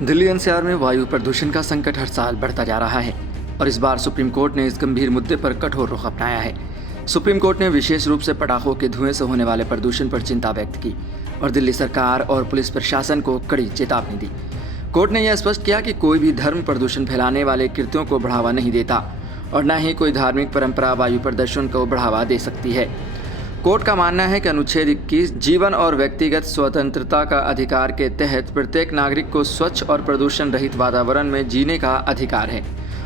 Delhi NCR में वायु प्रदूषण का संकट हर साल बढ़ता जा रहा है और इस बार सुप्रीम कोर्ट ने इस गंभीर मुद्दे पर कठोर रुख अपनाया है। सुप्रीम कोर्ट ने विशेष रूप से पटाखों के धुएं से होने वाले प्रदूषण पर चिंता व्यक्त की और दिल्ली सरकार और पुलिस प्रशासन को कड़ी चेतावनी दी। कोर्ट ने यह स्पष्ट किया कि कोई भी धर्म प्रदूषण फैलाने वाले कृत्यों को बढ़ावा नहीं देता और न ही कोई धार्मिक परंपरा वायु प्रदूषण को बढ़ावा दे सकती है। कोर्ट का मानना है कि अनुच्छेद 21 जीवन और व्यक्तिगत स्वतंत्रता का अधिकार के तहत प्रत्येक नागरिक को स्वच्छ और प्रदूषण रहित वातावरण में जीने का अधिकार है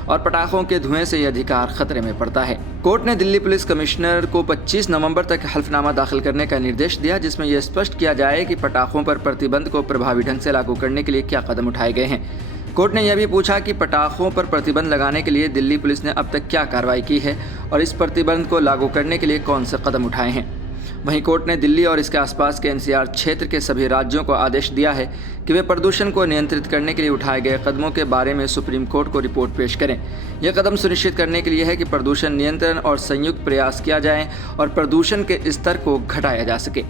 और पटाखों के धुएं से यह अधिकार खतरे में पड़ता है। कोर्ट ने दिल्ली पुलिस कमिश्नर को 25 नवंबर तक हल्फनामा दाखिल करने का निर्देश दिया, जिसमें यह स्पष्ट किया जाए कि पटाखों पर प्रतिबंध को प्रभावी ढंग से लागू करने के लिए क्या कदम उठाए गए हैं। कोर्ट ने यह भी पूछा कि पटाखों पर प्रतिबंध लगाने के लिए दिल्ली पुलिस ने अब तक क्या कार्रवाई की है और इस प्रतिबंध को लागू करने के लिए कौन से कदम उठाए हैं। वहीं कोर्ट ने दिल्ली और इसके आसपास के एनसीआर क्षेत्र के सभी राज्यों को आदेश दिया है कि वे प्रदूषण को नियंत्रित करने के लिए उठाए गए कदमों के बारे में सुप्रीम कोर्ट को रिपोर्ट पेश करें। यह कदम सुनिश्चित करने के लिए है कि प्रदूषण नियंत्रण और संयुक्त प्रयास किया जाए और प्रदूषण के स्तर को घटाया जा सके।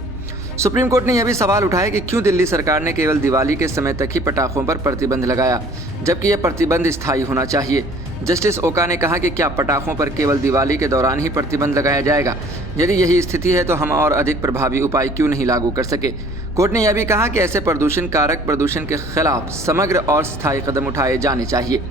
सुप्रीम कोर्ट ने यह भी सवाल उठाया कि क्यों दिल्ली सरकार ने केवल दिवाली के समय तक ही पटाखों पर प्रतिबंध लगाया, जबकि यह प्रतिबंध स्थायी होना चाहिए। जस्टिस ओका ने कहा कि क्या पटाखों पर केवल दिवाली के दौरान ही प्रतिबंध लगाया जाएगा? यदि यही स्थिति है तो हम और अधिक प्रभावी उपाय क्यों नहीं लागू कर सके? कोर्ट ने यह भी कहा कि ऐसे प्रदूषण कारक प्रदूषण के खिलाफ समग्र और स्थायी कदम उठाए जाने चाहिए।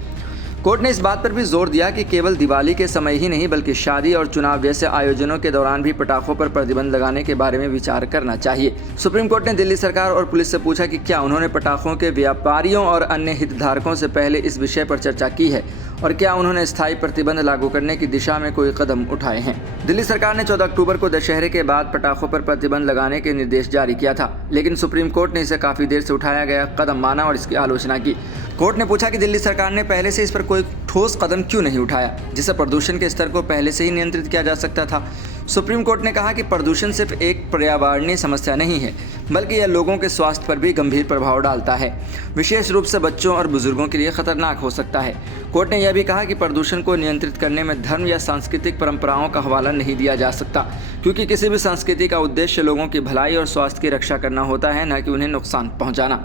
कोर्ट ने इस बात पर भी जोर दिया कि केवल दिवाली के समय ही नहीं बल्कि शादी और चुनाव जैसे आयोजनों के दौरान भी पटाखों पर प्रतिबंध लगाने के बारे में विचार करना चाहिए। सुप्रीम कोर्ट ने दिल्ली सरकार और पुलिस से पूछा कि क्या उन्होंने पटाखों के व्यापारियों और अन्य हितधारकों से पहले इस विषय पर चर्चा की है और क्या उन्होंने स्थायी प्रतिबंध लागू करने की दिशा में कोई कदम उठाए हैं। दिल्ली सरकार ने 14 अक्टूबर को दशहरे के बाद पटाखों पर प्रतिबंध लगाने के निर्देश जारी किया था, लेकिन सुप्रीम कोर्ट ने इसे काफ़ी देर से उठाया गया कदम माना और इसकी आलोचना की। कोर्ट ने पूछा कि दिल्ली सरकार ने पहले से इस पर कोई ठोस कदम क्यों नहीं उठाया, जिससे प्रदूषण के स्तर को पहले से ही नियंत्रित किया जा सकता था। सुप्रीम कोर्ट ने कहा कि प्रदूषण सिर्फ एक पर्यावरणीय समस्या नहीं है, बल्कि यह लोगों के स्वास्थ्य पर भी गंभीर प्रभाव डालता है, विशेष रूप से बच्चों और बुजुर्गों के लिए खतरनाक हो सकता है। कोर्ट ने यह भी कहा कि प्रदूषण को नियंत्रित करने में धर्म या सांस्कृतिक परंपराओं का हवाला नहीं दिया जा सकता, क्योंकि किसी भी संस्कृति का उद्देश्य लोगों की भलाई और स्वास्थ्य की रक्षा करना होता है, न कि उन्हें नुकसान पहुंचाना।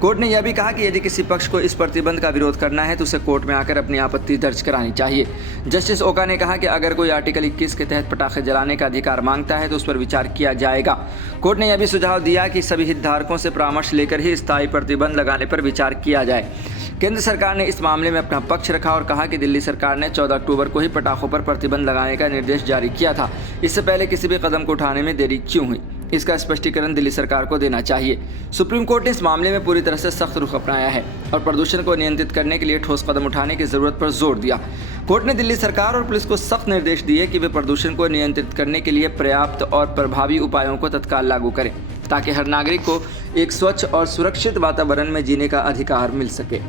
कोर्ट ने यह भी कहा कि यदि किसी पक्ष को इस प्रतिबंध का विरोध करना है तो उसे कोर्ट में आकर अपनी आपत्ति दर्ज करानी चाहिए। जस्टिस ओका ने कहा कि अगर कोई आर्टिकल 21 के तहत पटाखे जलाने का अधिकार मांगता है तो उस पर विचार किया जाएगा। कोर्ट ने यह भी सुझाव दिया कि सभी हितधारकों से परामर्श लेकर ही स्थायी प्रतिबंध लगाने पर विचार किया जाए। केंद्र सरकार ने इस मामले में अपना पक्ष रखा और कहा कि दिल्ली सरकार ने 14 अक्टूबर को ही पटाखों पर प्रतिबंध लगाने का निर्देश जारी किया था। इससे पहले किसी भी कदम को उठाने में देरी क्यों हुई, इसका स्पष्टीकरण दिल्ली सरकार को देना चाहिए। सुप्रीम कोर्ट ने इस मामले में पूरी तरह से सख्त रुख अपनाया है और प्रदूषण को नियंत्रित करने के लिए ठोस कदम उठाने की जरूरत पर जोर दिया। कोर्ट ने दिल्ली सरकार और पुलिस को सख्त निर्देश दिए कि वे प्रदूषण को नियंत्रित करने के लिए पर्याप्त और प्रभावी उपायों को तत्काल लागू करें, ताकि हर नागरिक को एक स्वच्छ और सुरक्षित वातावरण में जीने का अधिकार मिल सके।